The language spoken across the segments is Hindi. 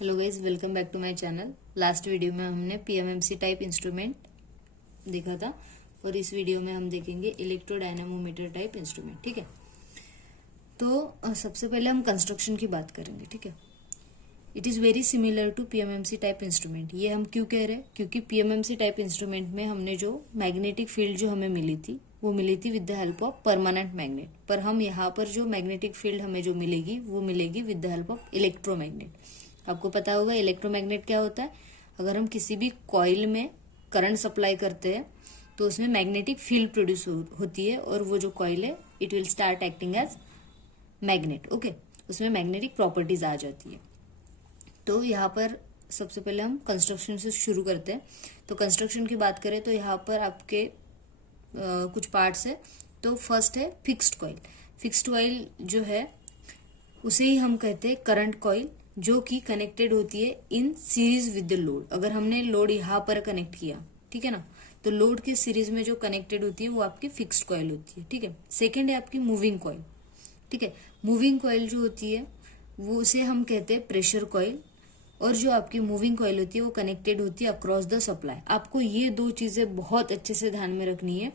Hello guys, welcome back to my channel. Last video में हमने पीएमएमसी टाइप इंस्ट्रूमेंट देखा था और इस वीडियो में हम देखेंगे इलेक्ट्रोडायनामोमीटर टाइप इंस्ट्रूमेंट। ठीक है, तो सबसे पहले हम कंस्ट्रक्शन की बात करेंगे। ठीक है, it is very similar to PMMC type instrument. ये हम क्यों कह रहे हैं? क्योंकि पीएमएमसी टाइप इंस्ट्रूमेंट में हमने जो मैग्नेटिक फील्ड जो हमें मिली थी वो मिली थी with the help of permanent magnet, पर हम यहाँ पर जो मैग्नेटिक फील्ड हमें जो मिलेगी वो मिलेगी with the help of electromagnet. आपको पता होगा इलेक्ट्रोमैग्नेट क्या होता है। अगर हम किसी भी कॉइल में करंट सप्लाई करते हैं तो उसमें मैग्नेटिक फील्ड प्रोड्यूस होती है और वो जो कॉइल है it will start acting as magnet. Okay, उसमें मैग्नेटिक प्रॉपर्टीज आ जाती है। तो यहाँ पर सबसे पहले हम कंस्ट्रक्शन से शुरू करते हैं। तो कंस्ट्रक्शन की बात करें तो यहाँ पर आपके कुछ पार्ट्स है। तो फर्स्ट है फिक्स्ड कॉइल। फिक्स्ड कॉइल जो है उसे ही हम कहते हैं करंट कॉइल, जो कि कनेक्टेड होती है in series with the load. अगर हमने लोड यहाँ पर कनेक्ट किया, ठीक है ना, तो लोड के सीरीज में जो कनेक्टेड होती है वो आपकी फिक्स्ड कॉइल होती है। ठीक है, सेकेंड है आपकी मूविंग कॉइल। ठीक है, मूविंग कॉइल जो होती है वो उसे हम कहते हैं प्रेशर कॉइल, और जो आपकी मूविंग कॉइल होती है वो कनेक्टेड होती है अक्रॉस द सप्लाई। आपको ये दो चीजें बहुत अच्छे से ध्यान में रखनी है,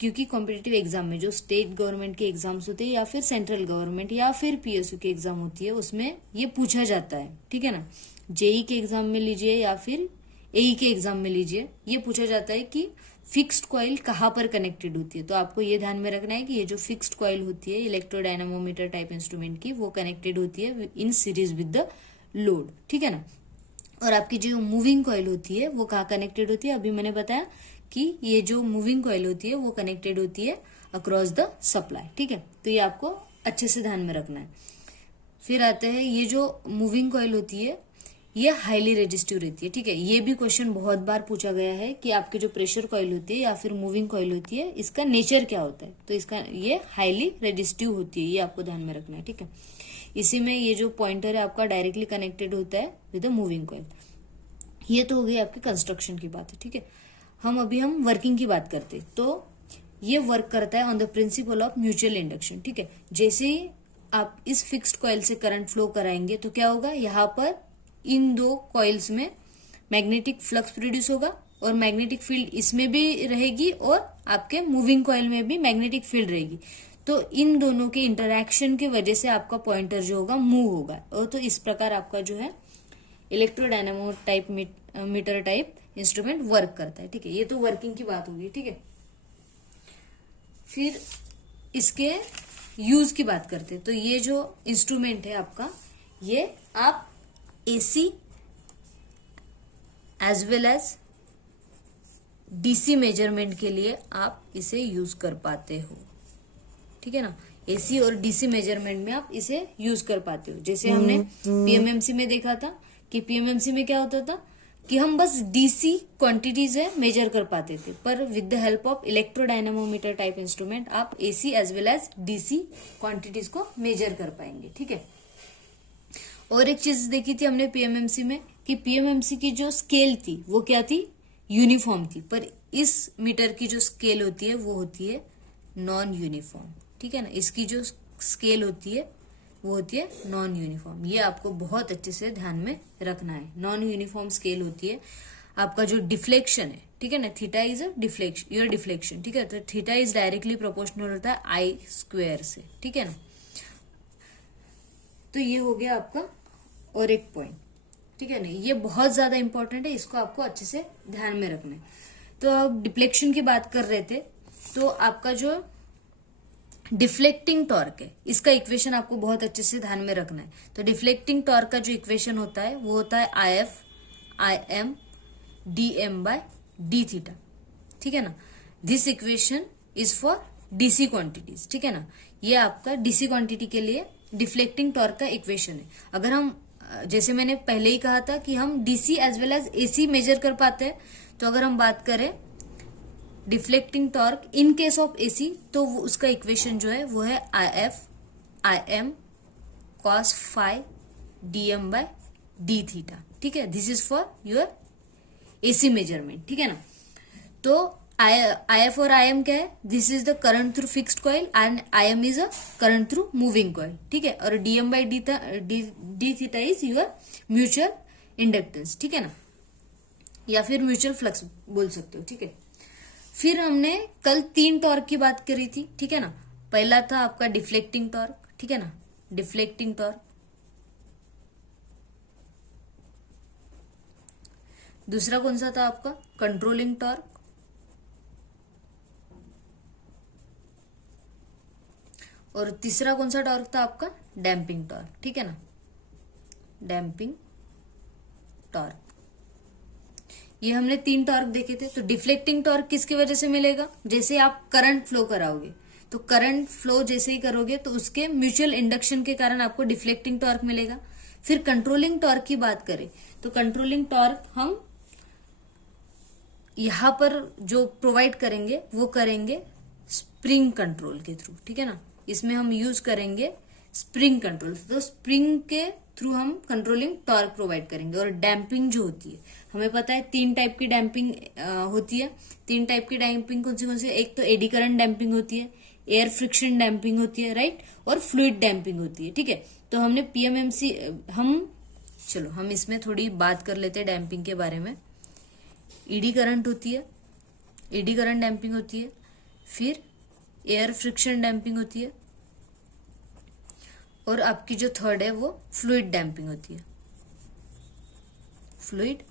क्योंकि कॉम्पिटिटिव एग्जाम में जो स्टेट गवर्नमेंट के एग्जाम्स होते हैं या फिर सेंट्रल गवर्नमेंट या फिर पीएसयू के एग्जाम होती है उसमें ये पूछा जाता है। ठीक है ना, जेई के एग्जाम में लीजिए या फिर एई के एग्जाम में लीजिए, ये पूछा जाता है कि फिक्स्ड कॉइल कहाँ पर कनेक्टेड होती है। तो आपको ये ध्यान में रखना है कि ये जो फिक्स्ड कॉइल होती है इलेक्ट्रोडायनामोमीटर टाइप इंस्ट्रूमेंट की, वो कनेक्टेड होती है in series with the load. ठीक है ना, और आपकी जो मूविंग कॉइल होती है वो कहाँ कनेक्टेड होती है? अभी मैंने बताया कि ये जो मूविंग कॉइल होती है वो कनेक्टेड होती है अक्रॉस द सप्लाई। ठीक है, तो ये आपको अच्छे से ध्यान में रखना है। फिर आते हैं ये जो मूविंग कॉइल होती है ये हाईली रेजिस्टिव रहती है। ठीक है, ये भी क्वेश्चन बहुत बार पूछा गया है कि आपकी जो प्रेशर कॉइल होती है या फिर मूविंग कॉइल होती है इसका नेचर क्या होता है। तो इसका ये हाईली रेजिस्टिव होती है, ये आपको ध्यान में रखना है। ठीक है, इसी में ये जो पॉइंटर है आपका डायरेक्टली कनेक्टेड होता है विद द मूविंग कॉइल। ये तो हो गई आपकी कंस्ट्रक्शन की बात है। ठीक है, हम वर्किंग की बात करते हैं। तो ये वर्क करता है on the principle of mutual induction. ठीक है, जैसे ही आप इस फिक्स्ड कॉइल से करंट फ्लो कराएंगे तो क्या होगा, यहाँ पर इन दो कॉइल्स में मैग्नेटिक फ्लक्स प्रोड्यूस होगा और मैग्नेटिक फील्ड इसमें भी रहेगी और आपके मूविंग कॉइल में भी मैग्नेटिक फील्ड रहेगी। तो इन दोनों के इंटरैक्शन की वजह से आपका पॉइंटर जो होगा मूव होगा, और तो इस प्रकार आपका जो है electrodynamo type meter type instrument work करता है। ठीक है, ये तो वर्किंग की बात होगी। ठीक है, फिर इसके यूज की बात करते हैं। तो ये जो इंस्ट्रूमेंट है आपका, ये आप AC as well as DC measurement के लिए आप इसे यूज कर पाते हो। ठीक है ना, एसी और डीसी मेजरमेंट में आप इसे यूज कर पाते हो। जैसे हमने पीएमएमसी में देखा था कि पीएमएमसी में क्या होता था कि हम बस डीसी क्वांटिटीज है मेजर कर पाते थे, पर with the help of electrodynamometer type instrument आप AC as well as DC quantities को मेजर कर पाएंगे। ठीक है, और एक चीज देखी थी हमने पीएमएमसी में कि पीएमएमसी की जो स्केल थी वो क्या थी, यूनिफॉर्म थी, पर इस मीटर की जो स्केल होती है वो होती है नॉन यूनिफॉर्म। ठीक है ना, इसकी जो स्केल होती है वो होती है नॉन यूनिफॉर्म। ये आपको बहुत अच्छे से ध्यान में रखना है। नॉन यूनिफॉर्म स्केल होती है आपका जो डिफ्लेक्शन है। ठीक है ना, theta is a deflection, your deflection. ठीक है, तो थीटा इज डायरेक्टली प्रोपोर्शनल होता है आई स्क्वायर से। ठीक है ना, तो ये हो गया आपका और एक पॉइंट। ठीक है ना, ये बहुत ज्यादा इंपॉर्टेंट है, इसको आपको अच्छे से ध्यान में रखना है। तो अब डिफ्लेक्शन की बात कर रहे थे, तो आपका जो डिफ्लेक्टिंग टॉर्क है इसका इक्वेशन आपको बहुत अच्छे से ध्यान में रखना है। तो डिफ्लेक्टिंग टॉर्क का जो इक्वेशन होता है वो होता है I F I M D M by D theta. ठीक है ना, this equation is for DC quantities. ठीक है ना, ये आपका डीसी क्वांटिटी के लिए डिफ्लेक्टिंग टॉर्क का इक्वेशन है। अगर हम जैसे मैंने पहले ही कहा था कि हम DC as well as AC measure कर पाते हैं, तो अगर हम बात करें deflecting torque in case of AC, तो उसका इक्वेशन जो है वो है I F I M cos phi D M by D theta. ठीक है, this is for your AC measurement. ठीक है ना, तो IF और IM क्या है? This is the current through fixed coil and IM is a current through moving coil, ठीक है। और DM by D theta is your mutual inductance, ठीक है ना, या फिर म्यूचुअल फ्लक्स बोल सकते हो, ठीक है। फिर हमने कल 3 टॉर्क की बात करी थी, ठीक है ना। पहला था आपका डिफ्लेक्टिंग टॉर्क, ठीक है ना, डिफ्लेक्टिंग टॉर्क। दूसरा कौन सा था आपका? Controlling torque. और तीसरा कौन सा टॉर्क था आपका? डैम्पिंग टॉर्क, ठीक है ना, डैम्पिंग टॉर्क। ये हमने 3 टॉर्क देखे थे। तो डिफ्लेक्टिंग टॉर्क किसकी वजह से मिलेगा? जैसे आप करंट फ्लो कराओगे, तो करंट फ्लो जैसे ही करोगे तो उसके म्यूचुअल इंडक्शन के कारण आपको डिफ्लेक्टिंग टॉर्क मिलेगा। फिर कंट्रोलिंग टॉर्क की बात करें तो कंट्रोलिंग टॉर्क हम यहां पर जो प्रोवाइड करेंगे वो करेंगे स्प्रिंग कंट्रोल के थ्रू, ठीक है ना। इसमें हम यूज करेंगे स्प्रिंग कंट्रोल, तो स्प्रिंग के थ्रू हम कंट्रोलिंग टॉर्क प्रोवाइड करेंगे। और डैम्पिंग जो होती है, हमें पता है 3 टाइप की डैम्पिंग होती है। 3 टाइप की डैम्पिंग कौन सी? एक तो एडी करंट डैम्पिंग होती है, एयर फ्रिक्शन डैम्पिंग होती है, राइट, और फ्लूइड डैम्पिंग होती है, ठीक है। तो हमने PMMC चलो हम इसमें थोड़ी बात कर लेते हैं डैम्पिंग के बारे में। ईडी करंट होती है, ईडी करंट डैम्पिंग होती है, फिर एयर फ्रिक्शन डैम्पिंग होती है, और आपकी जो थर्ड है वो फ्लूइड डैम्पिंग होती है, फ्लूइड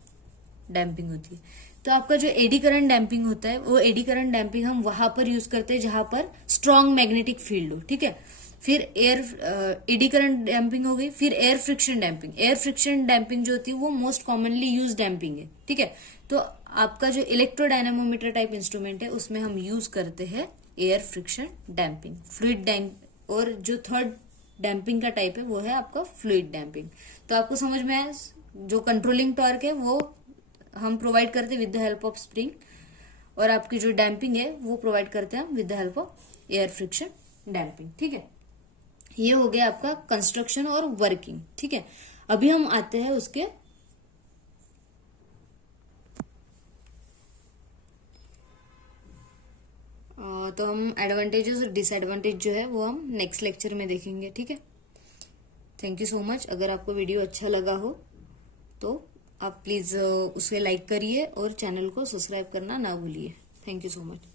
डैम्पिंग होती है। तो आपका जो एडी करंट डैम्पिंग होता है वो एडी करंट डैम्पिंग हम वहां पर यूज करते हैं जहां पर स्ट्रॉन्ग मैग्नेटिक फील्ड हो, ठीक है। फिर एडी करंट डैम्पिंग हो गई। फिर air friction damping, air friction damping जो होती है वो मोस्ट कॉमनली यूज डैम्पिंग है, ठीक है। तो आपका जो इलेक्ट्रोडायनेमोमीटर टाइप इंस्ट्रूमेंट है उसमें हम यूज करते हैं एयर फ्रिक्शन डैम्पिंग, फ्लूइड डैम्प। और जो थर्ड डैम्पिंग का टाइप है वो है आपका फ्लूइड डैम्पिंग। तो आपको समझ में आया, जो कंट्रोलिंग टॉर्क है वो हम प्रोवाइड करते हैं with the help of spring, और आपकी जो डैम्पिंग है वो प्रोवाइड करते हैं हम with the help of air friction damping, ठीक है। ये हो गया आपका कंस्ट्रक्शन और वर्किंग, ठीक है। अभी हम आते हैं उसके तो हम एडवांटेजेस और डिसएडवांटेज जो है वो हम नेक्स्ट लेक्चर में देखेंगे, ठीक है। Thank you so much. अगर आपको वीडियो अच्छा लगा हो तो आप प्लीज उसे लाइक करिए और चैनल को सब्सक्राइब करना ना भूलिए। Thank you so much.